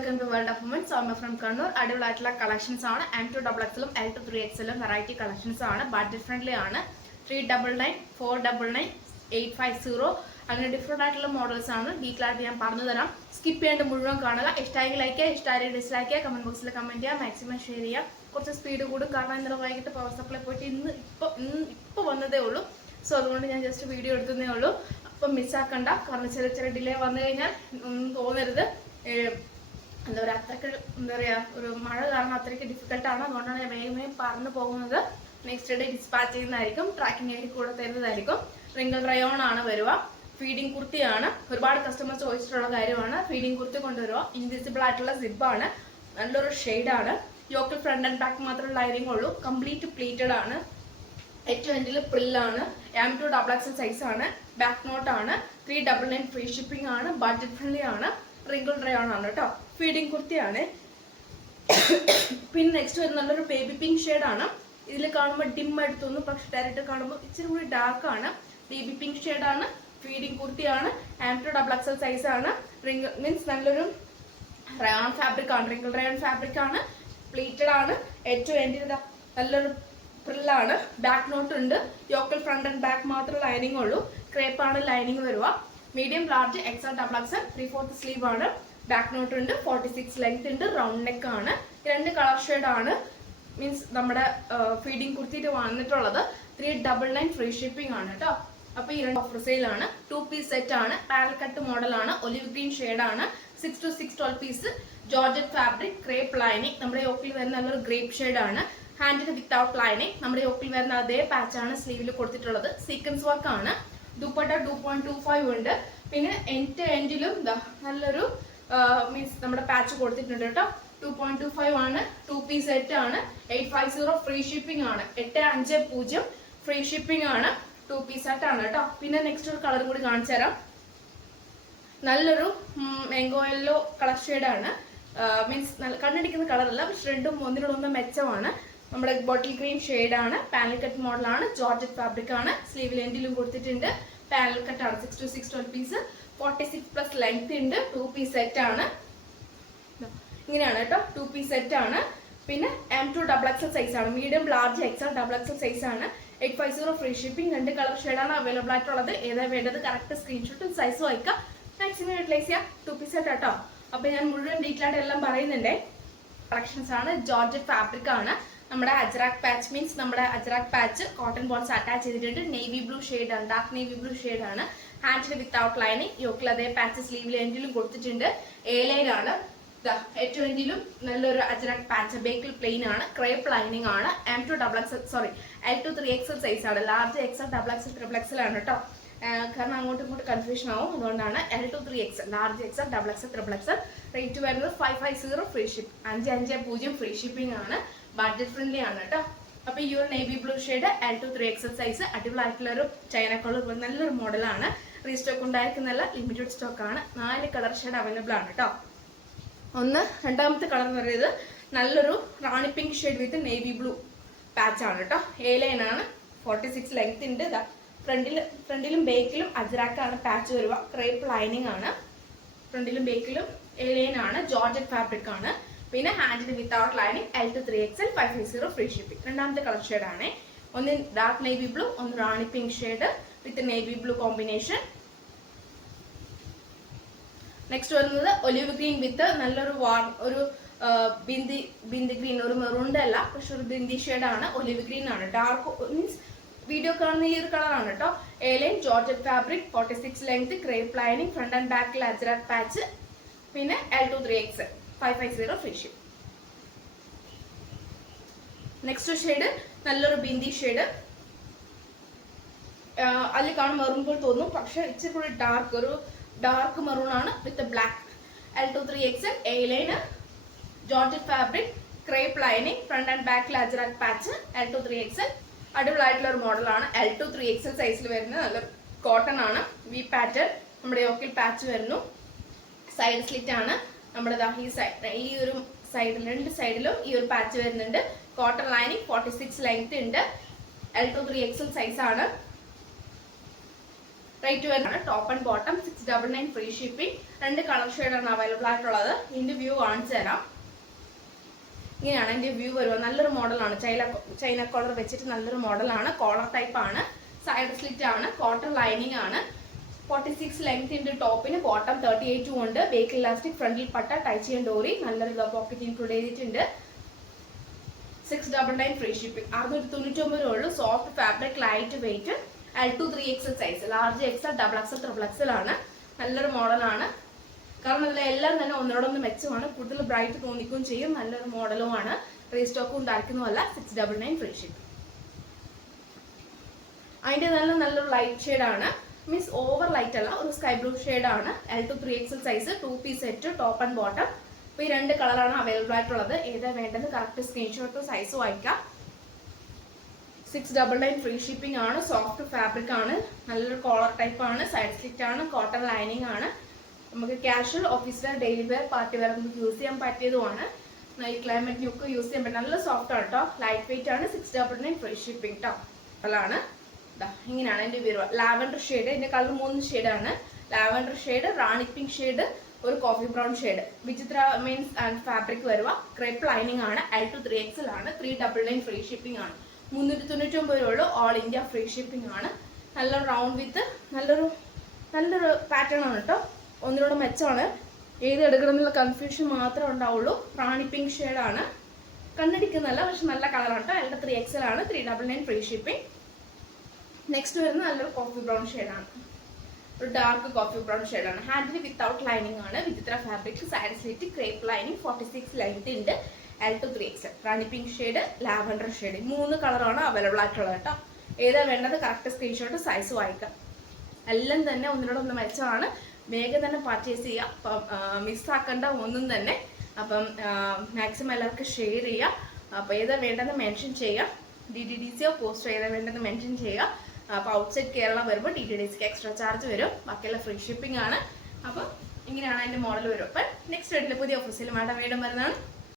Welcome to world of woman. Soumya from Kannur. അടിപൊളിയായിട്ടുള്ള collections ആണ്. M2XL L2 3XL variety collections ആണ്. Budget friendly ആണ്. 399, 499, 850 അങ്ങനെ ഡിഫറെൻ്റ് ആയിട്ടുള്ള മോഡൽസ് ആണ്. ഡീറ്റെയിൽ ആയിട്ട് ഞാൻ പറഞ്ഞു തരാം. സ്കിപ്പ് ചെയ്യാണ്ട് മുഴുവൻ കാണുക. ഇഷ്ടമായി ലൈക്ക് ചെയ്യുക, ഇഷ്ടമായി ഡിസ്ലൈക്ക് ചെയ്യുക, കമന്റ് ബോക്സിൽ കമന്റ് ചെയ്യുക, മാക്സിമം ഷെയർ ചെയ്യുക. കുറച്ച് സ്പീഡ് കൂടും, കാരണം ഇന്നലെ വൈകിട്ട് പവർ സപ്ലൈ പോയിട്ട് ഇപ്പോൾ വന്നതേ ഉള്ളൂ. സോ അതുകൊണ്ട് ഞാൻ ജസ്റ്റ് വീഡിയോ എടുത്തതേ ഉള്ളൂ. അപ്പം മിസ്സാക്കണ്ട, കാരണം ചെറിയ ഡിലേ വന്നു കഴിഞ്ഞാൽ ഒന്നും തോന്നരുത്. എന്താ പറയുക, അത്രയ്ക്ക് എന്താ പറയുക, ഒരു മഴ കാരണം അത്രയ്ക്ക് ഡിഫിക്കൽട്ടാണ്. അതുകൊണ്ടാണ് ഞാൻ വേഗം പറഞ്ഞു പോകുന്നത്. നെക്സ്റ്റ് ഡേ ഡിസ്പാച്ച് ചെയ്യുന്നതായിരിക്കും, ട്രാക്കിംഗ് ആയിട്ട് കൂടെ തരുന്നതായിരിക്കും. റിംഗിൾ റയോൺ ആണ് വരിക. ഫീഡിങ് കുർത്തിയാണ്. ഒരുപാട് കസ്റ്റമർ ചോദിച്ചിട്ടുള്ള കാര്യമാണ്. ഫീഡിങ് കുർത്തി കൊണ്ടുവരിക. ഇൻവിസിബിൾ ആയിട്ടുള്ള സിബാണ്. നല്ലൊരു ഷെയ്ഡാണ്. യോക്കിൽ ഫ്രണ്ട് ആൻഡ് ബാക്ക് മാത്രമേ ലൈനിങ് ഉള്ളൂ. കംപ്ലീറ്റ് പ്ലീറ്റഡ് ആണ്. ഏറ്റവും എൻഡിൽ പ്രില്ലാണ്. M2XL സൈസ് ആണ്. ബാക്ക് നോട്ടാണ്. 399 ഫ്രീ ഷിപ്പിംഗ് ആണ്. ബഡ്ജറ്റ് ഫ്രണ്ട്ലി ആണ്. റിംഗിൾ റയോൺ ആണ് കേട്ടോ. ഫീഡിങ് കുർത്തിയാണ്. പിന്നെ നെക്സ്റ്റ് വരുന്ന നല്ലൊരു ബേബി പിങ്ക് ഷെയ്ഡാണ്. ഇതിൽ കാണുമ്പോൾ ഡിം ആയിട്ട് തോന്നും, പക്ഷെ ഡയറക്റ്റ് കാണുമ്പോൾ ഇച്ചിരി കൂടി ഡാർക്ക് ആണ്. ബേബി പിങ്ക് ഷെയ്ഡാണ്. ഫീഡിങ് കുർത്തിയാണ്. M2XL സൈസ് ആണ്. റിംഗിൾ മീൻസ് നല്ലൊരു റയോൺ ഫാബ്രിക് ആണ്. റിംഗിൾ റയോൺ ഫാബ്രിക് ആണ്. പ്ലീറ്റഡ് ആണ്. ഏറ്റവും എൻഡിൽ നല്ലൊരു പ്രില്ലാണ്. ബാക്ക് നോട്ട് ഉണ്ട്. യോക്കൽ ഫ്രണ്ട് ആൻഡ് ബാക്ക് മാത്രമേ ലൈനിങ് ഉള്ളൂ. ക്രേപ്പാണ് ലൈനിങ് വരിക. Medium, large, XL, XXL 3/4 sleeve ആണ്. ബാക്ക് നോട്ട് ഉണ്ട്. 46 ലെങ്ത് ഉണ്ട്. റൗണ്ട് നെക്ക് ആണ്. രണ്ട് കളർ ഷെയ്ഡ് ആണ്. മീൻസ് നമ്മുടെ ഫീഡിങ് കുർത്തിയിട്ട് വന്നിട്ടുള്ളത്. 399 ഫ്രീ ഷിപ്പിംഗ് ആണ് കേട്ടോ. അപ്പോൾ ഈ രണ്ട് ഓഫർ സെയിലാണ്. 2 പീസ് സെറ്റ് ആണ്. പാരൽ കട്ട് മോഡലാണ്. ഒലിവ് ഗ്രീൻ ഷെയ്ഡാണ്. 6 to 6 12 piece. Georgette fabric. Crepe lining. നമ്മുടെ യോക്കിൽ വരുന്ന നല്ലൊരു ഗ്രേപ്പ് ഷെയ്ഡാണ്. Handle without lining. നമ്മുടെ യോക്കിൽ വരുന്ന അതേ പാച്ചാണ് സ്ലീവിൽ കൊടുത്തിട്ടുള്ളത്. സീക്വൻസ് വർക്ക് ആണ്. ദുപ്പട്ട 2.25 ഉണ്ട്. പിന്നെ എൻഡിലും നല്ലൊരു മീൻസ് നമ്മുടെ പാച്ച് കൊടുത്തിട്ടുണ്ട് കേട്ടോ. 2.25 ആണ്. 2 പീസ് സെറ്റ് ആണ്. 850 ഫ്രീ ഷിപ്പിംഗ് ആണ്. 850 ഫ്രീ ഷിപ്പിംഗ് ആണ്. 2 പീസ് സെറ്റ് ആണ് കേട്ടോ. പിന്നെ നെക്സ്റ്റ് ഒരു കളറും കൂടി കാണിച്ചു തരാം. നല്ലൊരു മാംഗോ യെല്ലോ കളർ ഷെയ്ഡാണ്. മീൻസ് നല്ല കണ്ണടിക്കുന്ന കളറല്ല, പക്ഷെ രണ്ടും ഒന്നിനോടൊന്ന് മെച്ചമാണ്. നമ്മുടെ ബോട്ടിൽ ഗ്രീൻ ഷെയ്ഡാണ്. പാനൽ കട്ട് മോഡലാണ്. ജോർജറ്റ് ഫാബ്രിക് ആണ്. സ്ലീവിൽ എൻഡിലും കൊടുത്തിട്ടുണ്ട്. പാനൽ കട്ടാണ്. 6 to 6 12 പീസ്. 46+ ലെങ്ത് ഉണ്ട്. 2 പീസ് സെറ്റ് ആണ്. ഇങ്ങനെയാണ് കേട്ടോ. 2 പീസ് സെറ്റ് ആണ്. പിന്നെ M2XL സൈസ് ആണ്. Medium, large, XL, XXL size ആണ്. 850 ഫ്രീ ഷിപ്പിംഗ്. രണ്ട് കളർ ഷെയ്ഡാണ് അവൈലബിൾ ആയിട്ടുള്ളത്. ഏതാ വേണ്ടത് കറക്റ്റ് സ്ക്രീൻഷോട്ടും സൈസും അയക്കാം. മാക്സിമം യൂട്ടിലൈസ് ചെയ്യാം. 2 പീസ് സെറ്റ് കേട്ടോ. അപ്പോൾ ഞാൻ മുഴുവൻ ഡീറ്റെയിൽ ആയിട്ട് എല്ലാം പറയുന്നുണ്ട്. കളക്ഷൻസ് ആണ്. ജോർജറ്റ് ഫാബ്രിക് ആണ്. നമ്മുടെ അജ്രാക്ക് പാച്ച് മീൻസ് നമ്മുടെ Ajrakh patch cotton balls attach ചെയ്തിട്ടുണ്ട്. നേവി ബ്ലൂ ഷെയ്ഡാണ്. ഡാർക്ക് നേവി ബ്ലൂ ഷെയ്ഡാണ്. Handle without lining. യോക്കിൽ അതേ പാച്ച് സ്ലീവിൽ എൻഡിലും കൊടുത്തിട്ടുണ്ട്. A-line ഏറ്റവും എൻഡിലും നല്ലൊരു അജ്രാക്ക് പാച്ച്. ബേക്കിൽ പ്ലെയിൻ ആണ്. ക്രേപ്പ് ലൈനിങ് ആണ്. L2 3XL സൈസ് ആണ്. ലാർജ്, XL, XXL, XXL ആണ് കേട്ടോ. കാരണം അങ്ങോട്ടും ഇങ്ങോട്ടും കൺഫ്യൂഷൻ ആവും. അതുകൊണ്ടാണ് L2 3XL, large, XL, XXL, XXL. Rate വരുന്നത് 550 ഫ്രീ ഷിപ്പ്. 550 ഫ്രീ ഷിപ്പിംഗ് ആണ്. ബഡ്ജറ്റ് ഫ്രണ്ട്ലി ആണ് കേട്ടോ. അപ്പോൾ ഈ ഒരു navy blue shade L2 3XL size അടിപൊളിയായിട്ടുള്ളൊരു ചൈന കളർ നല്ലൊരു മോഡലാണ്. റീസ്റ്റോക്ക് ഉണ്ടായിരിക്കുന്നല്ല, ലിമിറ്റഡ് സ്റ്റോക്ക് ആണ്. 4 കളർ ഷെയ്ഡ് അവൈലബിൾ ആണ് കേട്ടോ. രണ്ടാമത്തെ കളർ എന്ന് പറയുന്നത് നല്ലൊരു rani pink shade with navy blue patch ആണ് കേട്ടോ. A-line ആണ്. 46 ലെങ്ത് ഉണ്ട്. ഫ്രണ്ടിലും ബേക്കിലും അജ്രാക്കാണ് പാച്ച് വരിക. ക്രേപ്പ് ലൈനിങ് ആണ്. ഫ്രണ്ടിലും ബേക്കിലും A-line ആണ്. ജോർജറ്റ് ഫാബ്രിക് ആണ്. പിന്നെ handle without lining. L2 3XL 550 free shipping. രണ്ടാമത്തെ കളർ ഷെയ്ഡാണ്. ഒന്ന് ഡാർക്ക് നേവി ബ്ലൂ, ഒന്ന് rani pink shade with navy blue combination. Next വരുന്നത് ഒലിവ് ഗ്രീൻ വിത്ത് നല്ലൊരു ഒരു ബിന്ദി ഗ്രീൻ. ഒരു മെറൂണിന്റെ അല്ല, പക്ഷെ ഒരു ബിന്ദി ഷെയ്ഡാണ്. ഒലിവ് ഗ്രീൻ ആണ്. ഡാർക്ക് മീൻസ് വീഡിയോ കാണുന്ന ഈ ഒരു കളറാണ് കേട്ടോ. A-line georgette fabric. 46 length. Crepe lining. Front and ബാക്കിൽ അജ്രാക്ക് പാച്ച്. പിന്നെ L2 3XL 550 free ship. Next shade നല്ലൊരു ബിന്ദി ഷെയ്ഡ്. അതിൽ കാണും മെറൂൺ പോലെ തോന്നും, പക്ഷെ ഇച്ചിരി കൂടി ഡാർക്ക് മെറൂൺ ആണ് with black. L2 3XL. A-line georgette fabric. Crepe lining. Front and ബാക്കിൽ അജ്രാക്ക് പാച്ച്. L2 3XL അടിപൊളിയായിട്ടുള്ള ഒരു മോഡലാണ്. L2 3XL സൈസിൽ വരുന്ന നല്ല കോട്ടൺ ആണ്. V pattern. നമ്മുടെ യോക്കിൽ പാച്ച് വരുന്നു. സൈഡ് സ്ലിറ്റ് ആണ്. നമ്മുടെ ഈ ഒരു സൈഡിൽ രണ്ട് സൈഡിലും ഈ ഒരു പാച്ച് വരുന്നുണ്ട്. Cotton lining. 46 ലെങ്ത് ഉണ്ട്. L2 3XL സൈസ് ആണ്. റേറ്റ് വരുന്നത് top and bottom 699 free shipping. 2 colour ഷെയ്ഡാണ് അവൈലബിൾ ആയിട്ടുള്ളത്. ഇതിന്റെ വ്യൂ കാണിച്ചു തരാം. ഇങ്ങനെയാണ് എൻ്റെ വ്യൂ വരുക. നല്ലൊരു മോഡലാണ്, ചൈന കോളർ വെച്ചിട്ട് നല്ലൊരു മോഡലാണ്. കോളർ ടൈപ്പ് ആണ്, സൈഡ് സ്ലിറ്റ് ആണ്, കോട്ടൺ ലൈനിങ് ആണ്. 46 ലെങ്ത് ഉണ്ട് ടോപ്പിന്, ബോട്ടം 38 ഉണ്ട്. ബേക്ക് ഇലാസ്റ്റിക്, ഫ്രണ്ടിൽ പട്ട, ടൈച്ച് ആൻഡ് ഡോറി, നല്ലൊരു പോക്കറ്റ് ഇൻക്ലൂഡ് ചെയ്തിട്ടുണ്ട്. 699 ഫ്രീ ഷിപ്പിംഗ്. 699 ഉള്ളൂ. Soft fabric, light weight, L2 3XL size, large XL, double XL, triple XL ആണ്. നല്ലൊരു മോഡലാണ്. കാരണം ഇതിലെല്ലാം തന്നെ ഒന്നിനോടൊന്ന് മെച്ചമാണ്, കൂടുതൽ ബ്രൈറ്റ് തോന്നിക്കുകയും ചെയ്യും. നല്ലൊരു മോഡലുമാണ്. റീസ്റ്റോക്കും ഉണ്ടാക്കുന്നതല്ല. 699 ഫ്രീ ഷിപ്പിംഗ്. അതിൻ്റെ നല്ലൊരു ലൈറ്റ് ഷെയ്ഡാണ്, മീൻസ് ഓവർ ലൈറ്റ് അല്ല, ഒരു സ്കൈ ബ്ലൂ ഷെയ്ഡാണ്. L2 3XL size, 2 piece set, top and bottom. അപ്പോൾ ഈ 2 കളറാണ് അവൈലബിൾ ആയിട്ടുള്ളത്. ഏതാ വേണ്ടത് കറക്റ്റ് സ്ക്രീൻഷോട്ടും സൈസും അയക്കാം. 699 ഫ്രീ ഷിപ്പിംഗ് ആണ്. സോഫ്റ്റ് ഫാബ്രിക് ആണ്, നല്ലൊരു കോളർ ടൈപ്പ് ആണ്, സൈഡ് സ്ലിറ്റ് ആണ്, കോട്ടൺ ലൈനിങ് ആണ്. നമുക്ക് casual, office wear, daily wear, party wear നമുക്ക് യൂസ് ചെയ്യാൻ പറ്റിയതുമാണ്. ഈ ക്ലൈമറ്റിനൊക്കെ യൂസ് ചെയ്യാൻ പറ്റും. നല്ല സോഫ്റ്റ് ആണ് കേട്ടോ, ലൈറ്റ് വെയിറ്റ് ആണ്. 699 ഫ്രീ ഷിപ്പിംഗ് കേട്ടോ. അതാണ് ഇങ്ങനെയാണ് എൻ്റെ വ്യൂ. ലാവൻഡർ ഷെയ്ഡ്, ഇതിൻ്റെ കളർ 3 ഷെയ്ഡാണ്. ലാവൻഡർ ഷെയ്ഡ്, റാണി പിങ്ക് ഷെയ്ഡ്, ഒരു കോഫി ബ്രൗൺ ഷെയ്ഡ്. വിചിത്ര മീൻസ് ആൻഡ് ഫാബ്രിക് വരുക. ക്രേപ്പ് ലൈനിങ് ആണ്. L2 3XL ആണ്. 399 ഫ്രീ ഷിപ്പിംഗ് ആണ്. 399 ഉള്ളൂ. ഓൾ ഇന്ത്യ ഫ്രീ ഷിപ്പിംഗ് ആണ്. നല്ല റൗണ്ട് വിത്ത് നല്ലൊരു പാറ്റേൺ ആണ് കേട്ടോ. ഒന്നിനോട് മെച്ചമാണ്. ഏത് എടുക്കണം എന്നുള്ള കൺഫ്യൂഷൻ മാത്രമേ ഉണ്ടാവുള്ളൂ. റാണി പിങ്ക് ഷെയ്ഡാണ്, കണ്ണടിക്കുന്നല്ല, പക്ഷെ നല്ല കളറാണ് കേട്ടോ. L2 3XL ആണ്. 399 ഫ്രീ ഷിപ്പിംഗ്. നെക്സ്റ്റ് വരുന്നത് നല്ലൊരു കോഫി ബ്രൗൺ ഷെയ്ഡാണ്, ഒരു ഡാർക്ക് കോഫി ബ്രൗൺ ഷെയ്ഡാണ്. ഹാൻഡിൽ വിത്തൗട്ട് ലൈനിങ് ആണ്. വിചിത്ര fabric, side slit, crepe lining, 46 length ഉണ്ട്. L2 3XL. റാണി പിങ്ക് ഷെയ്ഡ്, ലാവൻഡർ ഷെയ്ഡ്, 3 കളറാണ് അവൈലബിൾ ആയിട്ടുള്ളത് കേട്ടോ. ഏതാ വേണ്ടത് കറക്റ്റ് സ്ക്രീൻഷോട്ട് സൈസ് വായിക്കാം. എല്ലാം തന്നെ ഒന്നിനോടൊന്ന് മെച്ചമാണ്. വേഗം തന്നെ പർച്ചേസ് ചെയ്യുക. അപ്പം മിസ്സാക്കേണ്ട ഒന്നും തന്നെ. അപ്പം മാക്സിമം എല്ലാവർക്കും ഷെയർ ചെയ്യുക. അപ്പോൾ ഏതാ വേണ്ടതെന്ന് മെൻഷൻ ചെയ്യുക. DTDCയോ പോസ്റ്റോ ഏതാ വേണ്ടതെന്ന് മെൻഷൻ ചെയ്യുക. അപ്പോൾ ഔട്ട്സൈഡ് കേരള വരുമ്പോൾ DTDCക്ക് എക്സ്ട്രാ ചാർജ് വരും. ബാക്കിയെല്ലാം ഫ്രീ ഷിപ്പിംഗ് ആണ്. അപ്പം ഇങ്ങനെയാണ് അതിൻ്റെ മോഡൽ വരും. അപ്പം നെക്സ്റ്റ് വീട്ടിൽ പുതിയ ഓഫീസിൽ മാഡം വീണ്ടും വരുന്നതാണ്.